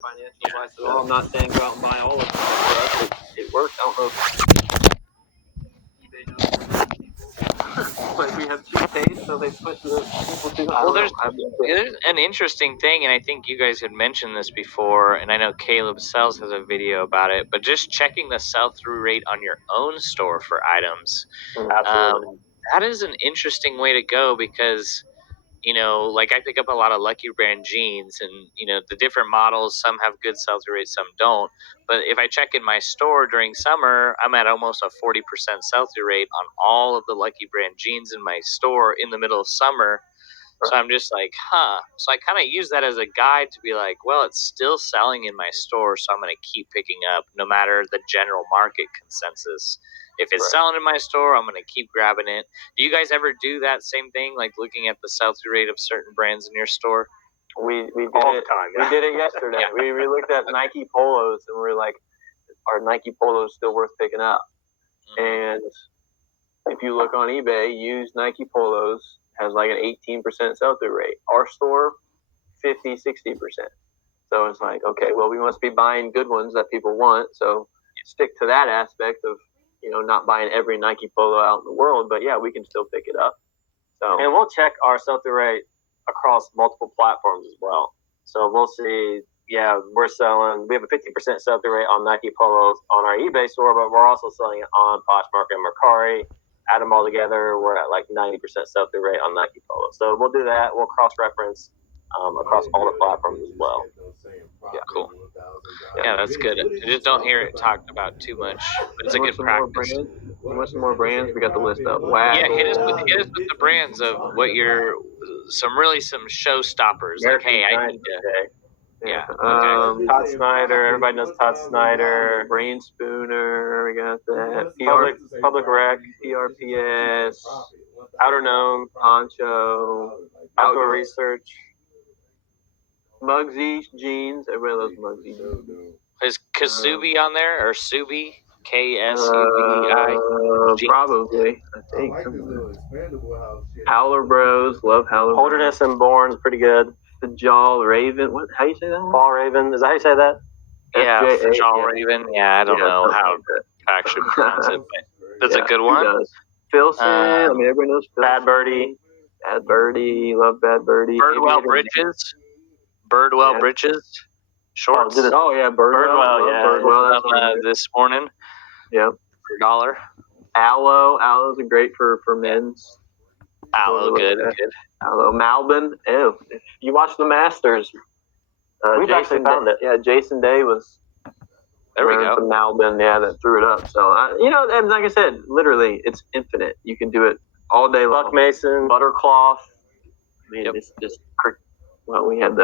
financial advice at all. I'm not saying go out and buy all of it. It works. I don't know if eBay knows people. Like we have cheap taste, so they push the people to. Well, there's an interesting thing, and I think you guys had mentioned this before, and I know Caleb Sells has a video about it, but just checking the sell-through rate on your own store for items. Absolutely. That is an interesting way to go because, like I pick up a lot of Lucky Brand jeans, and, the different models, some have good sell-through rates, some don't. But if I check in my store during summer, I'm at almost a 40% sell-through rate on all of the Lucky Brand jeans in my store in the middle of summer. So I'm just like, So I kind of use that as a guide to be like, well, it's still selling in my store, so I'm going to keep picking up no matter the general market consensus. If it's selling in my store, I'm going to keep grabbing it. Do you guys ever do that same thing, like looking at the sell-through rate of certain brands in your store? We did all it. the time. We did it yesterday. Yeah. We looked at Nike polos and we were like, are Nike polos still worth picking up? And if you look on eBay, used Nike polos has like an 18% sell-through rate. Our store, 50, 60%. So it's like, okay, well, we must be buying good ones that people want. So stick to that aspect of, not buying every Nike polo out in the world. But yeah, we can still pick it up. So, And we'll check our sell-through rate across multiple platforms as well. So we'll see, we have a 50% sell-through rate on Nike polos on our eBay store, but we're also selling it on Poshmark and Mercari. Add them all together, we're at like 90% sell-through rate on Nike polos. So we'll do that. We'll cross-reference across all the platforms as well. Yeah, cool. Yeah, that's good. I just don't hear it talked about too much, but it's a good practice. Want some more brands? We got the list up. Yeah, hit us with the brands of what some showstoppers. Like, hey, I need to. Yeah. Okay. Todd Snyder. Everybody knows Todd Snyder. Brain Spooner. We got that. Public Rec. PRPS. Outer Gnome. Poncho. Outdoor Research. Muggsy jeans. Everybody loves Muggsy jeans. Is Kasubi on there or Subi? KSUBI? Probably. I think. Howler Bros. Love Howler. Holderness and Born's pretty good. The Jaw Raven. What? How you say that? Fall Raven. Is that how you say that? Yeah, FJA, Jaw Raven. Yeah, I don't know how to actually pronounce it, but that's a good one. Filson. Everybody knows Filson. Bad Birdie. Bad Birdie. Love Bad Birdie. Birdwell Bridges. Bridges. Shorts. Oh, yeah. Birdwell. Yeah. Birdwell. This morning. Yep. $1. Aloe. Aloe's great for men's. Aloe, good. Aloe. Malbin. Ew. If you watch the Masters, we've actually found it. Yeah, Jason Day was. There we go. Some Malbin, that threw it up. So, and like I said, literally, it's infinite. You can do it all day long. Buck Mason. Buttercloth. It's just, we had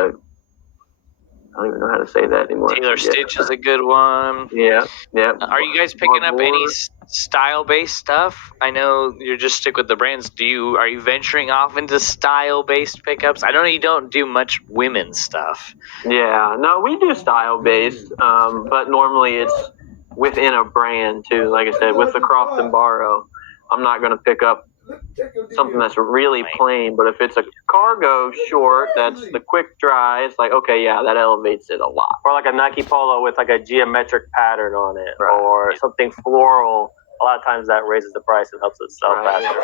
I don't even know how to say that anymore. Taylor Stitch is a good one. Yeah. Are you guys picking up any style-based stuff? I know you're just stick with the brands. Are you venturing off into style-based pickups? I know you don't do much women's stuff. Yeah. No, we do style-based, but normally it's within a brand too. Like I said, with the Croft and Barrow, I'm not going to pick up something that's really plain, but if it's a cargo short that's the quick dry, it's like, okay, yeah, that elevates it a lot. Or like a Nike polo with like a geometric pattern on it, or something floral. A lot of times that raises the price and helps it sell faster.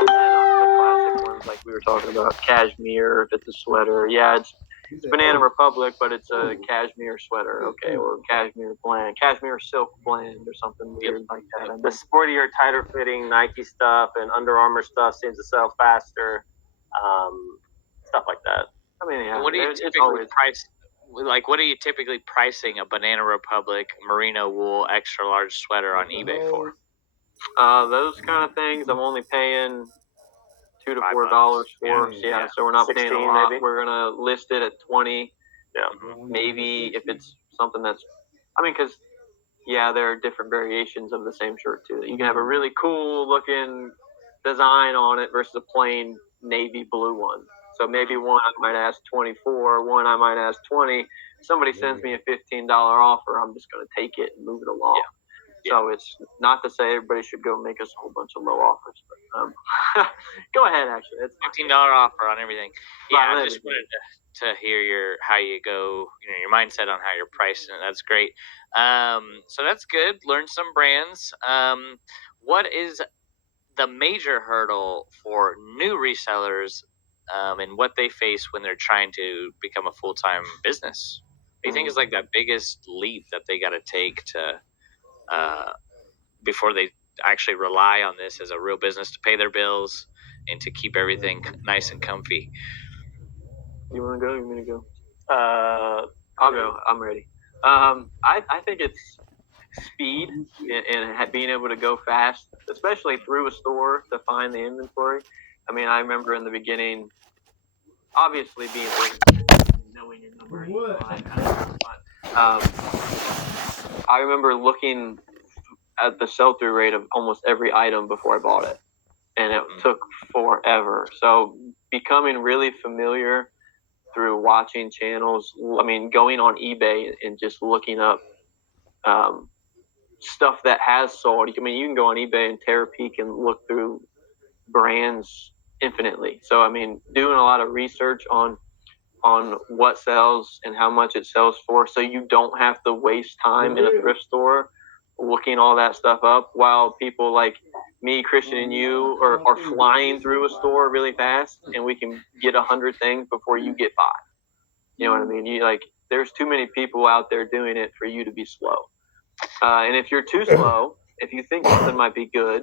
The classic ones like we were talking about, cashmere, if it's a sweater. Yeah, it's Banana Republic, but it's a cashmere sweater, okay, or cashmere silk blend or something weird like that. The sportier, tighter fitting Nike stuff and Under Armour stuff seems to sell faster, stuff like that. What do you typically price? Like, what are you typically pricing a Banana Republic merino wool extra large sweater on eBay for? Those kind of things, I'm only paying $2 to $4 for. Yeah, so we're not paying a lot. Maybe. We're gonna list it at 20. Yeah. Maybe if it's something that's, because there are different variations of the same shirt too. You can have a really cool looking design on it versus a plain navy blue one. So maybe one I might ask 24, one I might ask 20. Somebody sends me a $15 offer, I'm just gonna take it and move it along. Yeah. So it's not to say everybody should go make us a whole bunch of low offers, but go ahead. Actually, it's $15 offer on everything. Yeah, I just wanted to hear how you go, your mindset on how you're pricing it. That's great. So that's good. Learn some brands. What is the major hurdle for new resellers, and what they face when they're trying to become a full-time business? What do you think is like that biggest leap that they got to take to before they actually rely on this as a real business to pay their bills and to keep everything nice and comfy? You want to go? You want me to go? I'll go. I'm ready. I think it's speed and being able to go fast, especially through a store to find the inventory. I mean, I remember in the beginning, obviously being knowing your number and all that kind of stuff. But, I remember looking at the sell-through rate of almost every item before I bought it, and it took forever. So becoming really familiar through watching channels. I mean, going on eBay and just looking up stuff that has sold. I mean, you can go on eBay and Terapeak and look through brands infinitely. So, I mean, doing a lot of research on what sells and how much it sells for, so you don't have to waste time in a thrift store looking all that stuff up while people like me, Christian, and you are flying through a store really fast, and we can get 100 things before you get 5. You know what I mean? There's too many people out there doing it for you to be slow. And if you're too slow, if you think something might be good,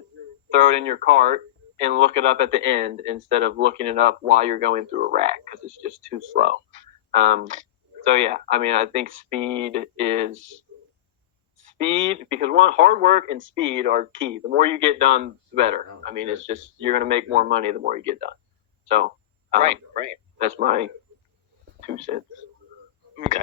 throw it in your cart and look it up at the end instead of looking it up while you're going through a rack, because it's just too slow. So yeah, I mean, I think speed because hard work and speed are key. The more you get done, the better. I mean, it's just, you're going to make more money the more you get done. So Right. that's my 2 cents. Okay.